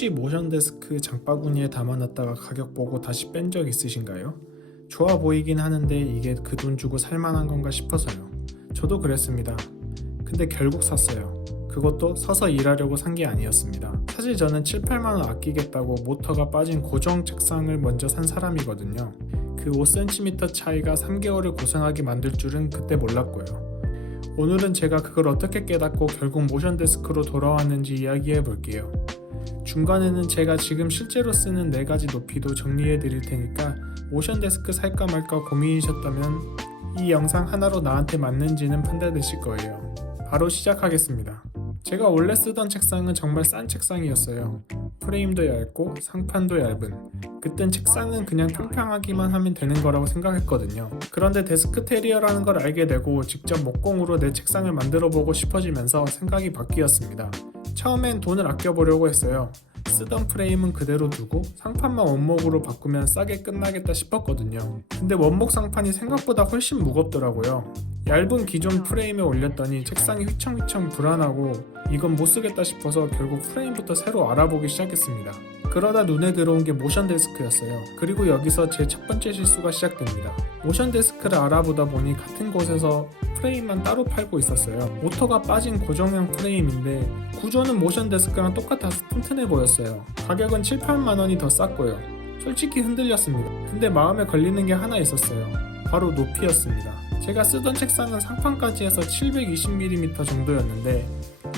혹시 모션데스크 장바구니에 담아놨다가 가격 보고 다시 뺀 적 있으신가요? 좋아 보이긴 하는데 이게 그 돈 주고 살만한 건가 싶어서요. 저도 그랬습니다. 근데 결국 샀어요. 그것도 서서 일하려고 산 게 아니었습니다. 사실 저는 7, 8만원 아끼겠다고 모터가 빠진 고정 책상을 먼저 산 사람이거든요. 그 5cm 차이가 3개월을 고생하게 만들 줄은 그때 몰랐고요. 오늘은 제가 그걸 어떻게 깨닫고 결국 모션데스크로 돌아왔는지 이야기해 볼게요. 중간에는 제가 지금 실제로 쓰는 4가지 높이도 정리해 드릴 테니까 모션데스크 살까 말까 고민이셨다면 이 영상 하나로 나한테 맞는지는 판단되실 거예요. 바로 시작하겠습니다. 제가 원래 쓰던 책상은 정말 싼 책상이었어요. 프레임도 얇고 상판도 얇은, 그땐 책상은 그냥 평평하기만 하면 되는 거라고 생각했거든요. 그런데 데스크테리어라는 걸 알게 되고 직접 목공으로 내 책상을 만들어 보고 싶어지면서 생각이 바뀌었습니다. 처음엔 돈을 아껴보려고 했어요. 쓰던 프레임은 그대로 두고 상판만 원목으로 바꾸면 싸게 끝나겠다 싶었거든요. 근데 원목 상판이 생각보다 훨씬 무겁더라고요. 얇은 기존 프레임에 올렸더니 책상이 휘청휘청 불안하고 이건 못쓰겠다 싶어서 결국 프레임부터 새로 알아보기 시작했습니다. 그러다 눈에 들어온 게 모션 데스크였어요. 그리고 여기서 제 첫 번째 실수가 시작됩니다. 모션 데스크를 알아보다 보니 같은 곳에서 프레임만 따로 팔고 있었어요. 모터가 빠진 고정형 프레임인데 구조는 모션 데스크랑 똑같아서 튼튼해 보였어요. 가격은 7, 8만원이 더 쌌고요. 솔직히 흔들렸습니다. 근데 마음에 걸리는 게 하나 있었어요. 바로 높이였습니다. 제가 쓰던 책상은 상판까지 해서 720mm 정도였는데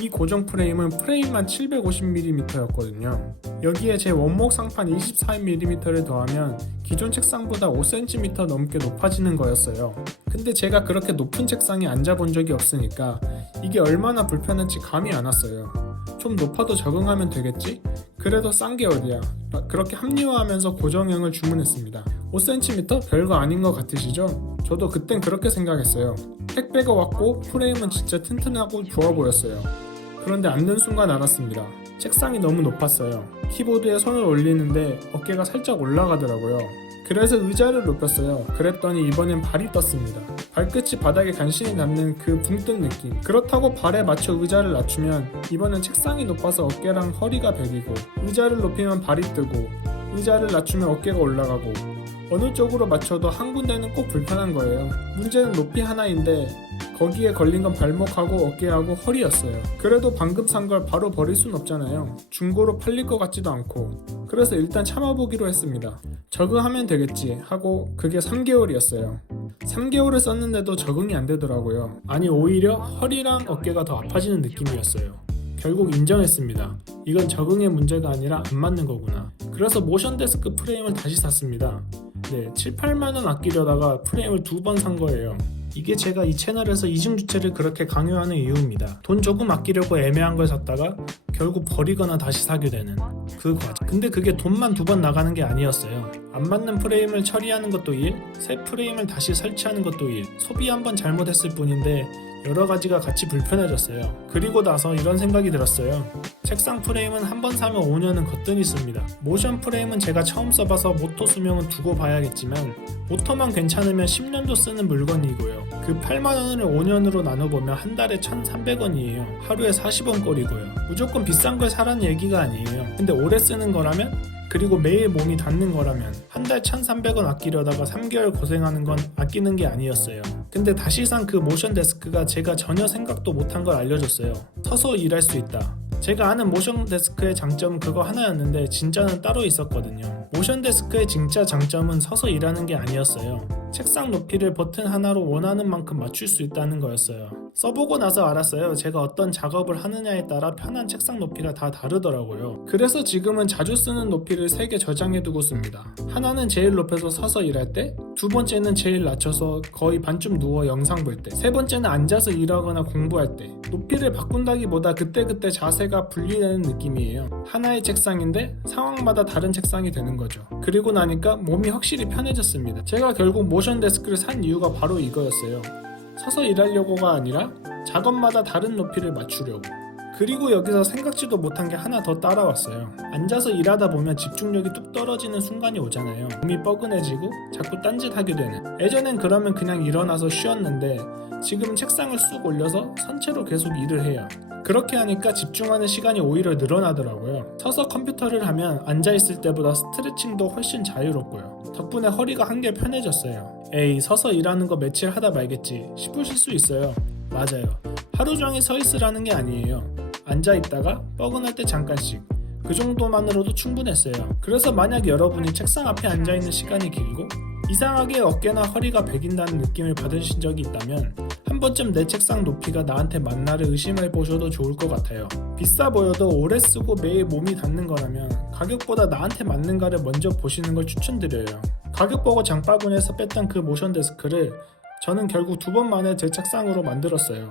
이 고정 프레임은 프레임만 750mm였거든요. 여기에 제 원목 상판 24mm를 더하면 기존 책상보다 5cm 넘게 높아지는 거였어요. 근데 제가 그렇게 높은 책상에 앉아본 적이 없으니까 이게 얼마나 불편한지 감이 안 왔어요. 좀 높아도 적응하면 되겠지? 그래도 싼 게 어디야. 그렇게 합리화하면서 고정형을 주문했습니다. 5cm? 별거 아닌 것 같으시죠? 저도 그땐 그렇게 생각했어요. 택배가 왔고 프레임은 진짜 튼튼하고 좋아 보였어요. 그런데 앉는 순간 알았습니다. 책상이 너무 높았어요. 키보드에 손을 올리는데 어깨가 살짝 올라가더라고요. 그래서 의자를 높였어요. 그랬더니 이번엔 발이 떴습니다. 발끝이 바닥에 간신히 닿는 그 붕 뜬 느낌. 그렇다고 발에 맞춰 의자를 낮추면 이번엔 책상이 높아서 어깨랑 허리가 베기고, 의자를 높이면 발이 뜨고, 의자를 낮추면 어깨가 올라가고, 어느 쪽으로 맞춰도 한 군데는 꼭 불편한 거예요. 문제는 높이 하나인데 거기에 걸린 건 발목하고 어깨하고 허리였어요. 그래도 방금 산 걸 바로 버릴 순 없잖아요. 중고로 팔릴 것 같지도 않고. 그래서 일단 참아보기로 했습니다. 적응하면 되겠지 하고 그게 3개월이었어요. 3개월을 썼는데도 적응이 안 되더라고요. 아니 오히려 허리랑 어깨가 더 아파지는 느낌이었어요. 결국 인정했습니다. 이건 적응의 문제가 아니라 안 맞는 거구나. 그래서 모션 데스크 프레임을 다시 샀습니다. 네, 7, 8만원 아끼려다가 프레임을 2번 산 거예요. 이게 제가 이 채널에서 이중주체를 그렇게 강요하는 이유입니다. 돈 조금 아끼려고 애매한 걸 샀다가 결국 버리거나 다시 사게 되는 그 과정. 근데 그게 돈만 2번 나가는 게 아니었어요. 안 맞는 프레임을 처리하는 것도 일, 새 프레임을 다시 설치하는 것도 일, 소비 한번 잘못했을 뿐인데 여러 가지가 같이 불편해졌어요. 그리고 나서 이런 생각이 들었어요. 책상 프레임은 한 번 사면 5년은 거뜬히 씁니다. 모션 프레임은 제가 처음 써봐서 모터 수명은 두고 봐야겠지만 모터만 괜찮으면 10년도 쓰는 물건이고요. 그 8만원을 5년으로 나눠보면 한 달에 1,300원이에요. 하루에 40원 꼴이고요. 무조건 비싼 걸 사라는 얘기가 아니에요. 근데 오래 쓰는 거라면, 그리고 매일 몸이 닿는 거라면 한 달 1,300원 아끼려다가 3개월 고생하는 건 아끼는 게 아니었어요. 근데 다시 산 그 모션 데스크가 제가 전혀 생각도 못한 걸 알려줬어요. 서서 일할 수 있다. 제가 아는 모션 데스크의 장점은 그거 하나였는데 진짜는 따로 있었거든요. 모션 데스크의 진짜 장점은 서서 일하는 게 아니었어요. 책상 높이를 버튼 하나로 원하는 만큼 맞출 수 있다는 거였어요. 써보고 나서 알았어요. 제가 어떤 작업을 하느냐에 따라 편한 책상 높이가 다 다르더라고요. 그래서 지금은 자주 쓰는 높이를 3개 저장해두고 씁니다. 하나는 제일 높여서 서서 일할 때, 두 번째는 제일 낮춰서 거의 반쯤 누워 영상 볼 때, 세 번째는 앉아서 일하거나 공부할 때. 높이를 바꾼다기보다 그때그때 자세가 분리되는 느낌이에요. 하나의 책상인데 상황마다 다른 책상이 되는 거죠. 그리고 나니까 몸이 확실히 편해졌습니다. 제가 결국 모션 데스크를 산 이유가 바로 이거였어요. 서서 일하려고가 아니라 작업마다 다른 높이를 맞추려고. 그리고 여기서 생각지도 못한 게 하나 더 따라왔어요. 앉아서 일하다 보면 집중력이 뚝 떨어지는 순간이 오잖아요. 몸이 뻐근해지고 자꾸 딴짓하게 되는. 예전엔 그러면 그냥 일어나서 쉬었는데 지금 책상을 쑥 올려서 선체로 계속 일을 해요. 그렇게 하니까 집중하는 시간이 오히려 늘어나더라고요. 서서 컴퓨터를 하면 앉아있을 때보다 스트레칭도 훨씬 자유롭고요. 덕분에 허리가 한결 편해졌어요. 에이, 서서 일하는 거 며칠 하다 말겠지 싶으실 수 있어요. 맞아요. 하루 종일 서 있으라는 게 아니에요. 앉아있다가 뻐근할 때 잠깐씩, 그 정도만으로도 충분했어요. 그래서 만약 여러분이 책상 앞에 앉아있는 시간이 길고 이상하게 어깨나 허리가 베긴다는 느낌을 받으신 적이 있다면 한 번쯤 내 책상 높이가 나한테 맞나를 의심해 보셔도 좋을 것 같아요. 비싸 보여도 오래 쓰고 매일 몸이 닿는 거라면 가격보다 나한테 맞는가를 먼저 보시는 걸 추천드려요. 가격 보고 장바구니에서 뺐던 그 모션 데스크를 저는 결국 2번 만에 제 책상으로 만들었어요.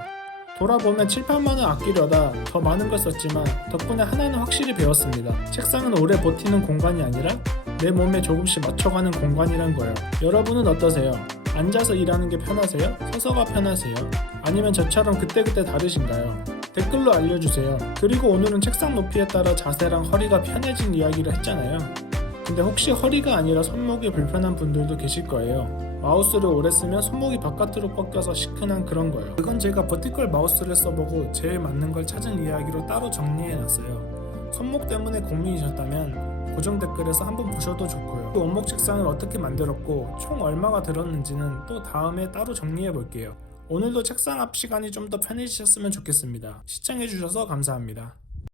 돌아보면 7, 8만원 아끼려다 더 많은 걸 썼지만 덕분에 하나는 확실히 배웠습니다. 책상은 오래 버티는 공간이 아니라 내 몸에 조금씩 맞춰가는 공간이란 거예요. 여러분은 어떠세요? 앉아서 일하는 게 편하세요? 서서가 편하세요? 아니면 저처럼 그때그때 다르신가요? 댓글로 알려주세요. 그리고 오늘은 책상 높이에 따라 자세랑 허리가 편해진 이야기를 했잖아요. 근데 혹시 허리가 아니라 손목이 불편한 분들도 계실 거예요. 마우스를 오래 쓰면 손목이 바깥으로 꺾여서 시큰한 그런 거예요. 그건 제가 버티컬 마우스를 써보고 제일 맞는 걸 찾은 이야기로 따로 정리해놨어요. 손목 때문에 고민이셨다면 고정 댓글에서 한번 보셔도 좋고요. 그 원목 책상을 어떻게 만들었고 총 얼마가 들었는지는 또 다음에 따로 정리해볼게요. 오늘도 책상 앞 시간이 좀 더 편해지셨으면 좋겠습니다. 시청해주셔서 감사합니다.